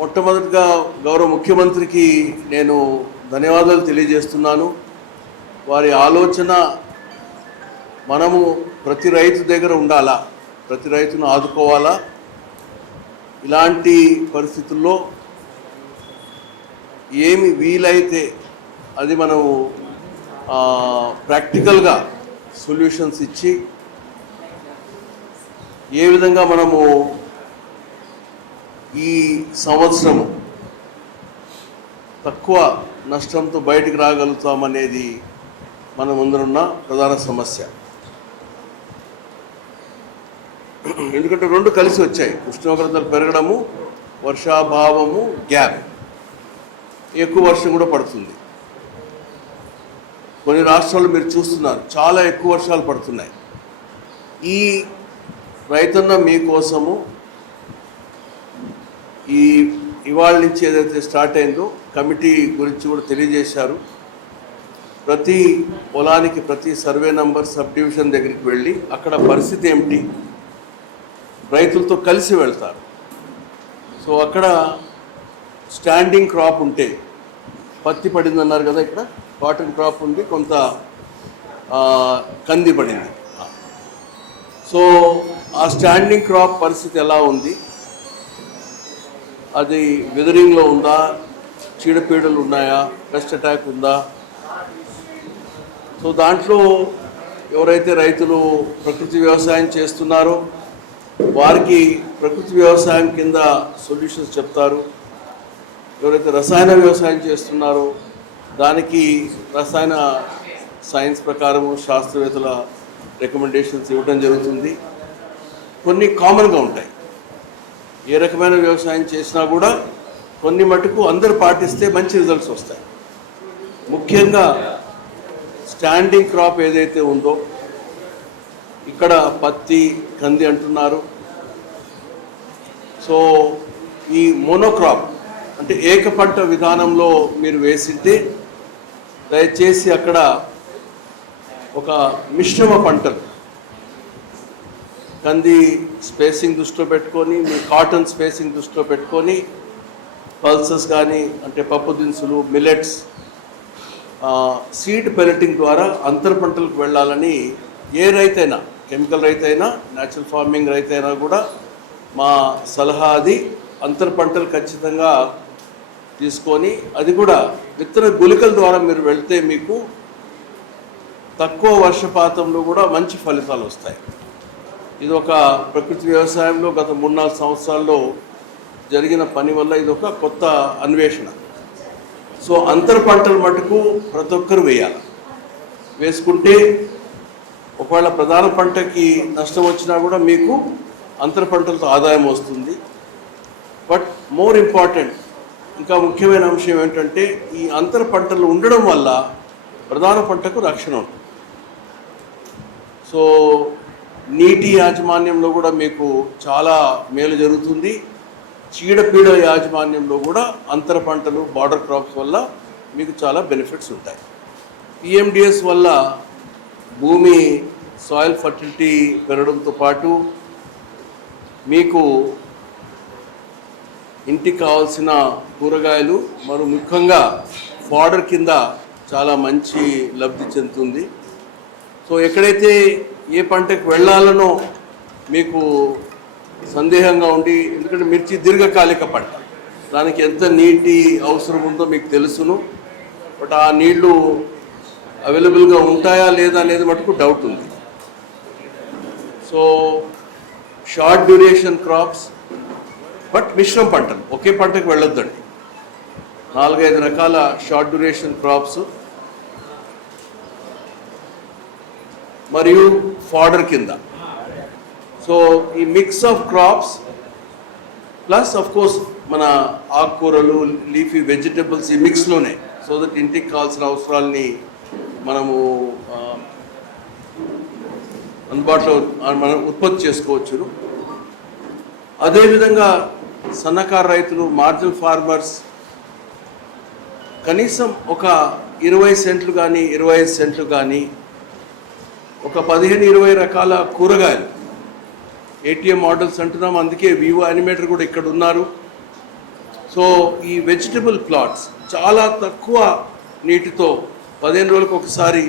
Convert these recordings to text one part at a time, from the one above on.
మొట్టమొదటిగా గౌరవ ముఖ్యమంత్రికి నేను ధన్యవాదాలు తెలియజేస్తున్నాను. వారి ఆలోచన మనము ప్రతి రైతు దగ్గర ఉండాలా, ప్రతి రైతును ఆదుకోవాలా. ఇలాంటి పరిస్థితుల్లో ఏమి వీలైతే అది మనము ప్రాక్టికల్గా సొల్యూషన్స్ ఇచ్చి ఏ విధంగా మనము ఈ సంవత్సరము తక్కువ నష్టంతో బయటికి రాగలుగుతామనేది మన ముందరున్న ప్రధాన సమస్య. ఎందుకంటే రెండు కలిసి వచ్చాయి, ఉష్ణోగ్రతలు పెరగడము, వర్షాభావము, గ్యాప్, ఎక్కువ వర్షం కూడా పడుతుంది. కొన్ని రాష్ట్రాలు మీరు చూస్తున్నారు చాలా ఎక్కువ వర్షాలు పడుతున్నాయి. ఈ రైతన్న మీకోసము ఇవాళ నుంచి ఏదైతే స్టార్ట్ అయిందో కమిటీ గురించి కూడా తెలియజేశారు. ప్రతి పొలానికి ప్రతి సర్వే నంబర్ సబ్ డివిజన్ దగ్గరికి వెళ్ళి అక్కడ పరిస్థితి ఏమిటి రైతులతో కలిసి వెళ్తారు. సో అక్కడ స్టాండింగ్ క్రాప్ ఉంటే, పత్తి పడిందన్నారు కదా, ఇక్కడ కాటన్ క్రాప్ ఉంది, కొంత కంది పడింది. సో ఆ స్టాండింగ్ క్రాప్ పరిస్థితి ఎలా ఉంది, అది వెదరింగ్లో ఉందా, చీడపీడలు ఉన్నాయా, పెస్ట్ అటాక్ ఉందా. సో దాంట్లో ఎవరైతే రైతులు ప్రకృతి వ్యవసాయం చేస్తున్నారో వారికి ప్రకృతి వ్యవసాయం కింద సొల్యూషన్స్ చెప్తారు. ఎవరైతే రసాయన వ్యవసాయం చేస్తున్నారో దానికి రసాయన సైన్స్ ప్రకారము శాస్త్రవేత్తల రికమెండేషన్స్ ఇవ్వడం జరుగుతుంది. కొన్ని కామన్గా ఉంటాయి, ఏ రకమైన వ్యవసాయం చేసినా కూడా కొన్ని మటుకు అందరూ పాటిస్తే మంచి రిజల్ట్స్ వస్తాయి. ముఖ్యంగా స్టాండింగ్ క్రాప్ ఏదైతే ఉందో, ఇక్కడ పత్తి, కంది అంటున్నారు. సో ఈ మోనోక్రాప్ అంటే ఏక పంట విధానంలో మీరు వేసింటే దయచేసి అక్కడ ఒక మిశ్రమ పంటలు, కంది స్పేసింగ్ దృష్టిలో పెట్టుకొని, మీ కాటన్ స్పేసింగ్ దృష్టిలో పెట్టుకొని, పల్సెస్ కానీ అంటే పప్పు దినుసులు, మిల్లెట్స్, సీడ్ పెలెటింగ్ ద్వారా అంతర్ పంటలకు వెళ్ళాలని ఏ రైతైనా, కెమికల్ రైతైనా, న్యాచురల్ ఫార్మింగ్ రైతైనా కూడా మా సలహా అది. అంతర్ పంటలు ఖచ్చితంగా తీసుకొని అది కూడా విత్తన గుళికల ద్వారా మీరు వెళ్తే మీకు తక్కువ వర్షపాతంలో కూడా మంచి ఫలితాలు వస్తాయి. ఇది ఒక ప్రకృతి వ్యవసాయంలో గత 3-4 సంవత్సరాల్లో జరిగిన పని వల్ల ఇది ఒక కొత్త అన్వేషణ. సో అంతర్ పంటలు మటుకు ప్రతి ఒక్కరు వేయాలి. వేసుకుంటే ఒకవేళ ప్రధాన పంటకి నష్టం వచ్చినా కూడా మీకు అంతర్ పంటలతో ఆదాయం వస్తుంది. బట్ మోర్ ఇంపార్టెంట్, ఇంకా ముఖ్యమైన అంశం ఏంటంటే ఈ అంతర్ పంటలు ఉండడం వల్ల ప్రధాన పంటకు రక్షణ ఉంటుంది. సో నీటి యాజమాన్యంలో కూడా మీకు చాలా మేలు జరుగుతుంది. చీడపీడ యాజమాన్యంలో కూడా అంతర పంటలు, బార్డర్ క్రాప్స్ వల్ల మీకు చాలా బెనిఫిట్స్ ఉంటాయి. పిఎండిఎస్ వల్ల భూమి సాయిల్ ఫర్టిలిటీ పెరగడంతో పాటు మీకు ఇంటికి కావాల్సిన కూరగాయలు, మరి ముఖ్యంగా ఫాడర్ కింద చాలా మంచి లబ్ధి చెందుతుంది. సో ఎక్కడైతే ఏ పంటకు వెళ్ళాలనో మీకు సందేహంగా ఉండి, ఎందుకంటే మిర్చి దీర్ఘకాలిక పంట, దానికి ఎంత నీటి అవసరం ఉందో మీకు తెలుసును. బట్ ఆ నీళ్లు అవైలబుల్గా ఉంటాయా లేదా అనేది మటుకు డౌట్ ఉంది. So short duration crops, but మిశ్రమ పంటలు, ఒకే పంటకు వెళ్ళొద్దండి. 4-5 రకాల షార్ట్ డ్యూరేషన్ క్రాప్స్ మరియు ఫాడర్ కింద. సో ఈ mix of crops plus of course మన ఆకుకూరలు, లీఫీ వెజిటబుల్స్ ఈ మిక్స్లోనే, సో దట్ ఇంటికి కావాల్సిన అవసరాలని మనము అందుబాటులో మనం ఉత్పత్తి చేసుకోవచ్చు. అదేవిధంగా సన్నకారు రైతులు, మార్జినల్ ఫార్మర్స్ కనీసం ఒక 20 సెంట్లు కానీ 25 సెంట్లు కానీ ఒక 15-20 రకాల కూరగాయలు, ఏటీఎం మోడల్స్ అంటున్నాం, అందుకే వివో యానిమేటర్ కూడా ఇక్కడ ఉన్నారు. సో ఈ వెజిటబుల్ ప్లాట్స్ చాలా తక్కువ నీటితో 15 రోజులకు ఒకసారి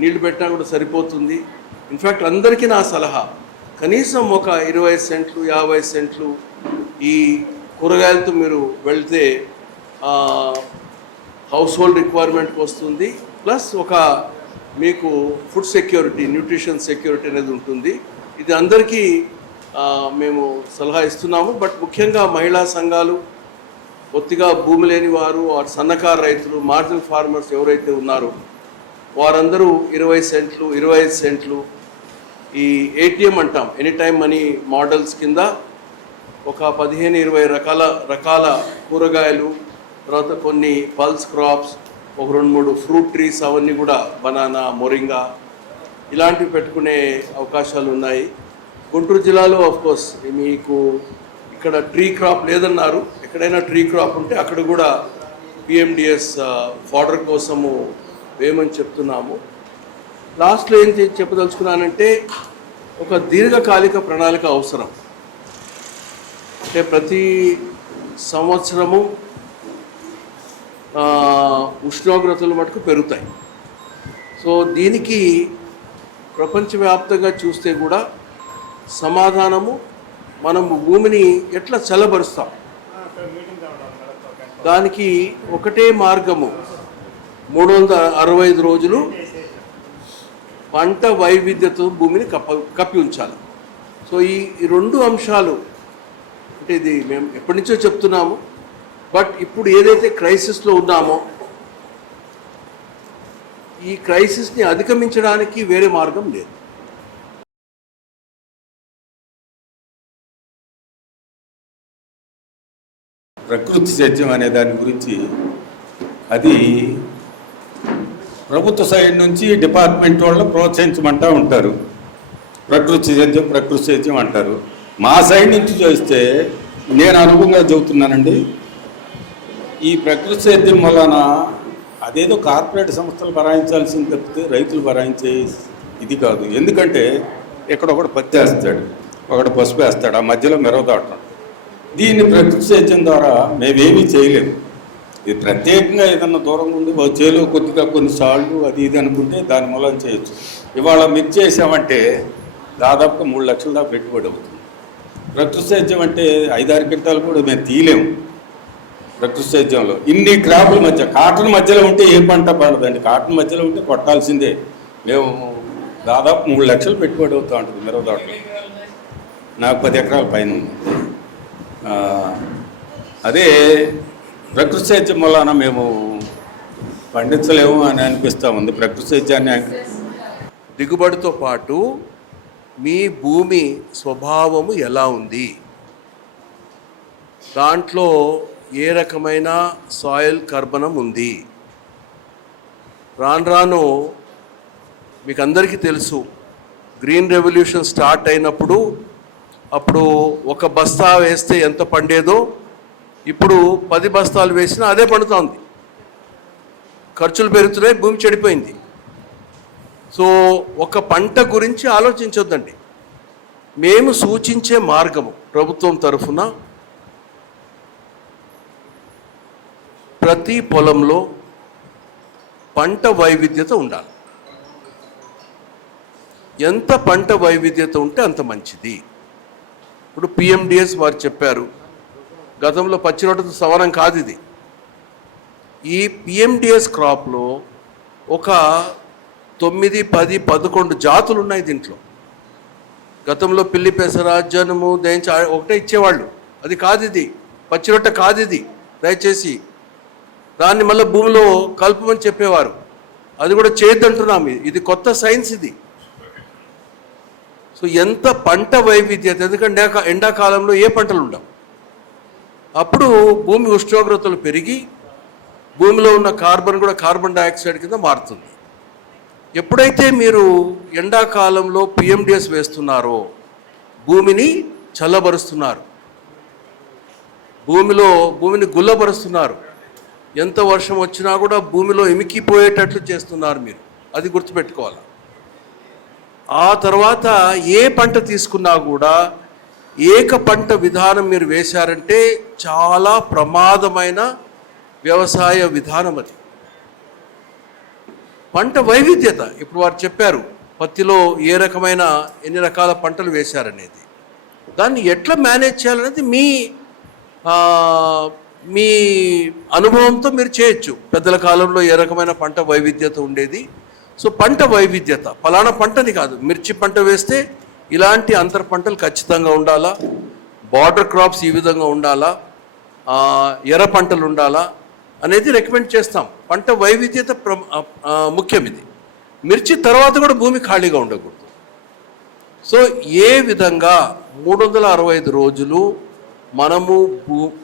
నీళ్లు పెట్టినా కూడా సరిపోతుంది. ఇన్ఫ్యాక్ట్ అందరికీ నా సలహా, కనీసం ఒక 20 సెంట్లు 50 సెంట్లు ఈ కూరగాయలతో మీరు వెళ్తే హౌస్ హోల్డ్ రిక్వైర్మెంట్కి వస్తుంది, ప్లస్ ఒక మీకు ఫుడ్ సెక్యూరిటీ, న్యూట్రిషన్ సెక్యూరిటీ అనేది ఉంటుంది. ఇది అందరికీ మేము సలహా ఇస్తున్నాము. బట్ ముఖ్యంగా మహిళా సంఘాలు, కొద్దిగా భూమి లేని వారు, సన్నకారు రైతులు, మార్జినల్ ఫార్మర్స్ ఎవరైతే ఉన్నారో వారందరూ 20 సెంట్లు 25 సెంట్లు ఈ ఏటీఎం అంటాం, ఎనీ టైం మనీ మోడల్స్ కింద ఒక 15-20 రకాల కూరగాయలు, తర్వాత కొన్ని పల్స్ క్రాప్స్, ఒక 2-3 ఫ్రూట్ ట్రీస్, అవన్నీ కూడా బనానా, మొరింగా ఇలాంటివి పెట్టుకునే అవకాశాలు ఉన్నాయి. గుంటూరు జిల్లాలో ఆఫ్కోర్స్ మీకు ఇక్కడ ట్రీ క్రాప్ లేదన్నారు, ఎక్కడైనా ట్రీ క్రాప్ ఉంటే అక్కడ కూడా పిఎండిఎస్ ఫాడర్ కోసము వేయమని చెప్తున్నాము. లాస్ట్లో ఏం చెప్పదలుచుకున్నానంటే, ఒక దీర్ఘకాలిక ప్రణాళిక అవసరం. అంటే ప్రతి సంవత్సరము ఉష్ణోగ్రతలు మటుకు పెరుగుతాయి. సో దీనికి ప్రపంచవ్యాప్తంగా చూస్తే కూడా సమాధానము మనము భూమిని ఎట్లా చల్లబరుస్తాం, దానికి ఒకటే మార్గము 365 రోజులు పంట వైవిధ్యత భూమిని కప్పి ఉంచాలి. సో ఈ 2 అంశాలు, అంటే ఇది మేము ఎప్పటి నుంచో చెప్తున్నాము. బట్ ఇప్పుడు ఏదైతే క్రైసిస్లో ఉన్నామో, ఈ క్రైసిస్ని అధిగమించడానికి వేరే మార్గం లేదు. ప్రకృతి సేద్యం అనే దాని గురించి అది ప్రభుత్వ సైడ్ నుంచి డిపార్ట్మెంట్ వాళ్ళు ప్రోత్సహించమంటూ ఉంటారు. ప్రకృతి సేద్యం అంటారు. మా సైడ్ నుంచి చూస్తే నేను అనుభవంగా చెబుతున్నానండి, ఈ ప్రకృతి సేద్యం వలన అదేదో కార్పొరేట్ సంస్థలు భరాయించాల్సింది తప్పితే రైతులు భరాయించే ఇది కాదు. ఎందుకంటే ఇక్కడ ఒకడు పత్తి వేస్తాడు, ఒకడు పసుపు వేస్తాడు, ఆ మధ్యలో మెరవదాటం. దీన్ని ప్రకృతి సేద్యం ద్వారా మేమేమీ చేయలేము. ఇది ప్రత్యేకంగా ఏదన్నా దూరం ఉండి చేలో కొద్దిగా కొన్ని సార్లు అది ఇది అనుకుంటే దాని మూలం చేయొచ్చు. ఇవాళ మిక్స్ చేసామంటే దాదాపుగా 3 లక్షల దాకా పెట్టుబడి అవుతుంది. ప్రకృతి సేద్యం అంటే 5-6 క్వింటాలు కూడా మేము తీయలేము. ప్రకృతి సేద్యంలో ఇన్ని క్రాపుల మధ్య, కాటన్ మధ్యలో ఉంటే ఏ పంట పండదండి. కాటన్ మధ్యలో ఉంటే కొట్టాల్సిందే. మేము దాదాపు 3 లక్షలు పెట్టుబడి అవుతూ ఉంటుంది మిరవదాటలో. నాకు 10 ఎకరాల పైన ఉంది. అదే ప్రకృతి సేద్యం వలన మేము పండించలేము అని అనిపిస్తూ ఉంది. ప్రకృతి సేద్యాన్ని దిగుబడితో పాటు మీ భూమి స్వభావము ఎలా ఉంది, దాంట్లో ఏ రకమైన సాయిల్ కర్బనం ఉంది. రాను మీకు అందరికీ తెలుసు, గ్రీన్ రెవల్యూషన్ స్టార్ట్ అయినప్పుడు అప్పుడు 1 బస్తా వేస్తే ఎంత పండేదో ఇప్పుడు 10 బస్తాలు వేసినా అదే పండుతోంది. ఖర్చులు పెరుగుతున్నాయి, భూమి చెడిపోయింది. సో ఒక పంట గురించి ఆలోచించొద్దండి. మేము సూచించే మార్గము ప్రభుత్వం తరఫున ప్రతి పొలంలో పంట వైవిధ్యత ఉండాలి. ఎంత పంట వైవిధ్యత ఉంటే అంత మంచిది. ఇప్పుడు పిఎండిఎస్ వారు చెప్పారు, గతంలో పచ్చి రొట్టెతో సమానం కాదు ఇది. ఈ పిఎండిఎస్ క్రాప్లో ఒక 9, 10, 11 జాతులు ఉన్నాయి దీంట్లో. గతంలో పిల్లి పెసర, జనుము, దేంచ ఒకటే ఇచ్చేవాళ్ళు. అది కాదు ఇది, పచ్చి రొట్టె కాదు ఇది. దయచేసి దాన్ని మళ్ళీ భూమిలో కలుపమని చెప్పేవారు. అది కూడా చేయొద్దంటున్నాము. ఇది కొత్త సైన్స్ ఇది. సో ఎంత పంట వైవిధ్యత, ఎందుకంటే ఎండాకాలంలో ఏ పంటలు ఉండవు. అప్పుడు భూమి ఉష్ణోగ్రతలు పెరిగి భూమిలో ఉన్న కార్బన్ కూడా కార్బన్ డైఆక్సైడ్ కింద మారుతుంది. ఎప్పుడైతే మీరు ఎండాకాలంలో పిఎండిఎస్ వేస్తున్నారో భూమిని చల్లబరుస్తున్నారు, భూమిని గుల్లబరుస్తున్నారు. ఎంత వర్షం వచ్చినా కూడా భూమిలో ఎమికిపోయేటట్లు చేస్తున్నారు మీరు. అది గుర్తుపెట్టుకోవాలి. ఆ తర్వాత ఏ పంట తీసుకున్నా కూడా ఏక పంట విధానం మీరు వేశారంటే చాలా ప్రమాదమైన వ్యవసాయ విధానం అది. పంట వైవిధ్యత, ఇప్పుడు వారు చెప్పారు పత్తిలో ఏ రకమైన ఎన్ని రకాల పంటలు వేశారనేది, దాన్ని ఎట్లా మేనేజ్ చేయాలనేది మీ అనుభవంతో మీరు చేయొచ్చు. పెద్దల కాలంలో ఏ రకమైన పంట వైవిధ్యత ఉండేది. సో పంట వైవిధ్యత ఫలానా పంటని కాదు, మిర్చి పంట వేస్తే ఇలాంటి అంతర పంటలు ఖచ్చితంగా ఉండాలా, బార్డర్ క్రాప్స్ ఈ విధంగా ఉండాలా, ఎర్ర పంటలు ఉండాలా అనేది రికమెండ్ చేస్తాం. పంట వైవిధ్యత ముఖ్యం. ఇది మిర్చి తర్వాత కూడా భూమి ఖాళీగా ఉండకూడదు. సో ఏ విధంగా 365 రోజులు మనము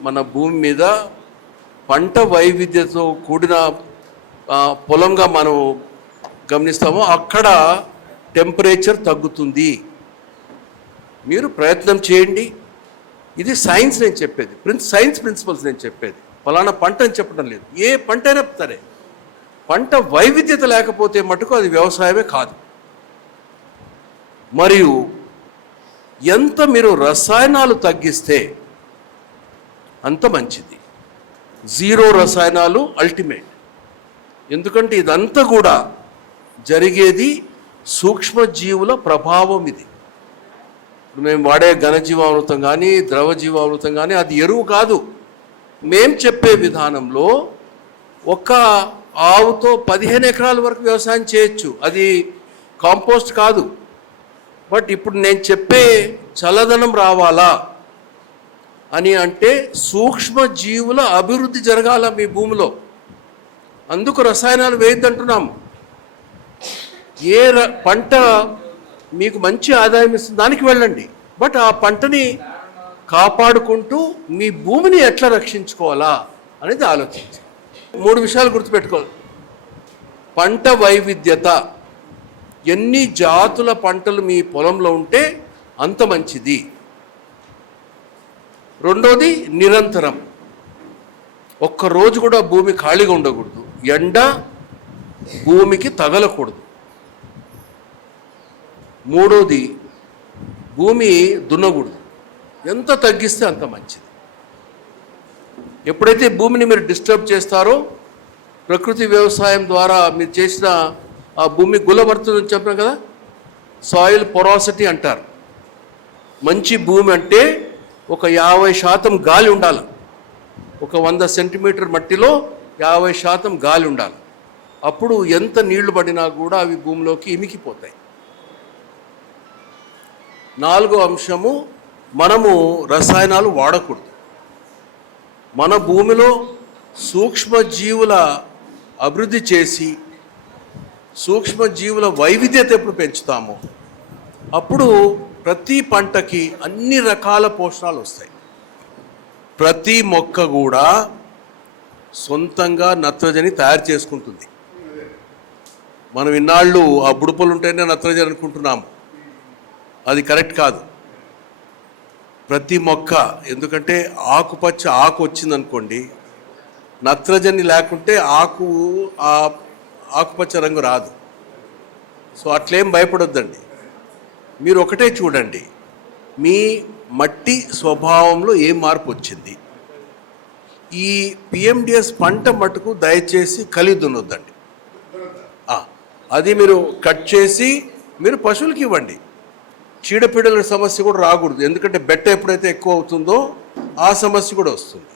మన భూమి మీద పంట వైవిధ్యతతో కూడిన పొలంగా మనం గమనిస్తామో అక్కడ టెంపరేచర్ తగ్గుతుంది. మీరు ప్రయత్నం చేయండి. ఇది సైన్స్ నేను చెప్పేది, సైన్స్ ప్రిన్సిపల్స్ నేను చెప్పేది. ఫలానా పంట అని చెప్పడం లేదు. ఏ పంట అయినా సరే పంట వైవిధ్యత లేకపోతే మటుకు అది వ్యవసాయమే కాదు. మరియు ఎంత మీరు రసాయనాలు తగ్గిస్తే అంత మంచిది. జీరో రసాయనాలు అల్టిమేట్. ఎందుకంటే ఇదంతా కూడా జరిగేది సూక్ష్మజీవుల ప్రభావం. ఇది మేము వాడే ఘనజీవామృతం కానీ ద్రవజీవామృతం కానీ అది ఎరువు కాదు. మేం చెప్పే విధానంలో ఒక ఆవుతో 15 ఎకరాల వరకు వ్యవసాయం చేయొచ్చు, అది కాంపోస్ట్ కాదు. బట్ ఇప్పుడు నేను చెప్పే చల్లదనం రావాలా అని అంటే సూక్ష్మజీవుల అభివృద్ధి జరగాల మీ భూమిలో. అందుకు రసాయనాలు వేయద్దంటున్నాము. పంట మీకు మంచి ఆదాయం ఇస్తుంది దానికి వెళ్ళండి. బట్ ఆ పంటని కాపాడుకుంటూ మీ భూమిని ఎట్లా రక్షించుకోవాలా అనేది ఆలోచించి 3 విషయాలు గుర్తుపెట్టుకోవాలి. పంట వైవిధ్యత, ఎన్ని జాతుల పంటలు మీ పొలంలో ఉంటే అంత మంచిది. రెండోది నిరంతరం, ఒక్కరోజు కూడా భూమి ఖాళీగా ఉండకూడదు, ఎండ భూమికి తగలకూడదు. మూడోది భూమి దున్నకూడదు, ఎంత తగ్గిస్తే అంత మంచిది. ఎప్పుడైతే భూమిని మీరు డిస్టర్బ్ చేస్తారో ప్రకృతి వ్యవసాయం ద్వారా మీరు చేసిన ఆ భూమి గుల్లబడుతుందని చెప్పినాం కదా, సాయిల్ పొరాసిటీ అంటారు. మంచి భూమి అంటే ఒక 50% గాలి ఉండాలి. ఒక 100 సెంటీమీటర్ మట్టిలో 50% గాలి ఉండాలి. అప్పుడు ఎంత నీళ్లు పడినా కూడా అవి భూమిలోకి ఇమికిపోతాయి. 4వ అంశము, మనము రసాయనాలు వాడకూడదు. మన భూమిలో సూక్ష్మజీవుల అభివృద్ధి చేసి సూక్ష్మజీవుల వైవిధ్యత ఎప్పుడు పెంచుతామో అప్పుడు ప్రతి పంటకి అన్ని రకాల పోషణాలు వస్తాయి. ప్రతి మొక్క కూడా సొంతంగా నత్రజని తయారు చేసుకుంటుంది. మనం ఇన్నాళ్ళు ఆ బుడుపలు ఉంటేనే నత్రజని అనుకుంటున్నాము, అది కరెక్ట్ కాదు. ప్రతి మొక్క, ఎందుకంటే ఆకుపచ్చ ఆకు వచ్చిందనుకోండి, నత్రజని లేకుంటే ఆకుపచ్చ రంగు రాదు. సో అట్లేం భయపడొద్దండి. మీరు ఒకటే చూడండి, మీ మట్టి స్వభావంలో ఏం మార్పు వచ్చింది. ఈ పిఎండిఎస్ పంట మట్టుకు దయచేసి కలిగి దున్నొద్దండి. అది మీరు కట్ చేసి మీరు పశువులకి ఇవ్వండి. చీడపీడల సమస్య కూడా రాకూడదు, ఎందుకంటే బెట్ట ఎప్పుడైతే ఎక్కువ అవుతుందో ఆ సమస్య కూడా వస్తుంది.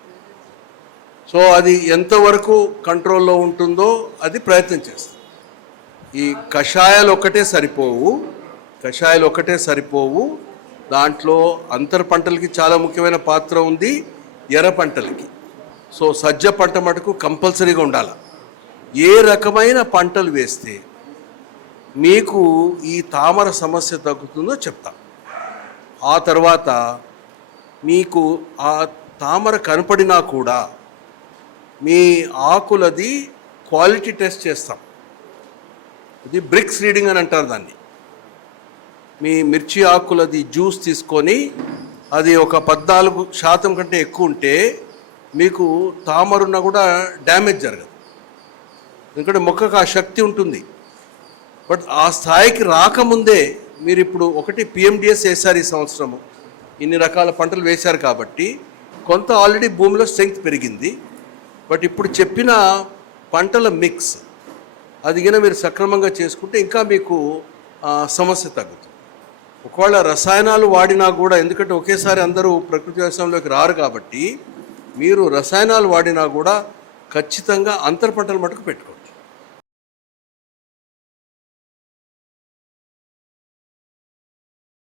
సో అది ఎంతవరకు కంట్రోల్లో ఉంటుందో అది ప్రయత్నం చేస్తాం. ఈ కషాయాలు ఒక్కటే సరిపోవు. దాంట్లో అంతర పంటలకి చాలా ముఖ్యమైన పాత్ర ఉంది, ఎర్ర పంటలకి. సో సజ్జ పంట మటుకు కంపల్సరీగా ఉండాలి. ఏ రకమైన పంటలు వేస్తే మీకు ఈ తామర సమస్య తగ్గుతుందో చెప్తాం. ఆ తర్వాత మీకు ఆ తామర కనపడినా కూడా మీ ఆకులది క్వాలిటీ టెస్ట్ చేస్తాం. ఇది బ్రిక్స్ రీడింగ్ అని అంటారు దాన్ని. మీ మిర్చి ఆకులది జ్యూస్ తీసుకొని అది ఒక 14% కంటే ఎక్కువ ఉంటే మీకు తామరున్న కూడా డ్యామేజ్ జరగదు, ఎందుకంటే మొక్కకు ఆ శక్తి ఉంటుంది. బట్ ఆ స్థాయికి రాకముందే మీరు ఇప్పుడు ఒకటి పిఎండిఎస్ వేశారు ఈ సంవత్సరము, ఇన్ని రకాల పంటలు వేశారు కాబట్టి కొంత ఆల్రెడీ భూమిలో స్ట్రెంగ్త్ పెరిగింది. బట్ ఇప్పుడు చెప్పిన పంటల మిక్స్ అది గిన మీరు సక్రమంగా చేసుకుంటే ఇంకా మీకు సమస్య తగ్గుతుంది. ఒకవేళ రసాయనాలు వాడినా కూడా, ఎందుకంటే ఒకేసారి అందరూ ప్రకృతి వ్యవసాయంలోకి రారు కాబట్టి మీరు రసాయనాలు వాడినా కూడా ఖచ్చితంగా అంతర పంటల మటుకు పెట్టుకోండి.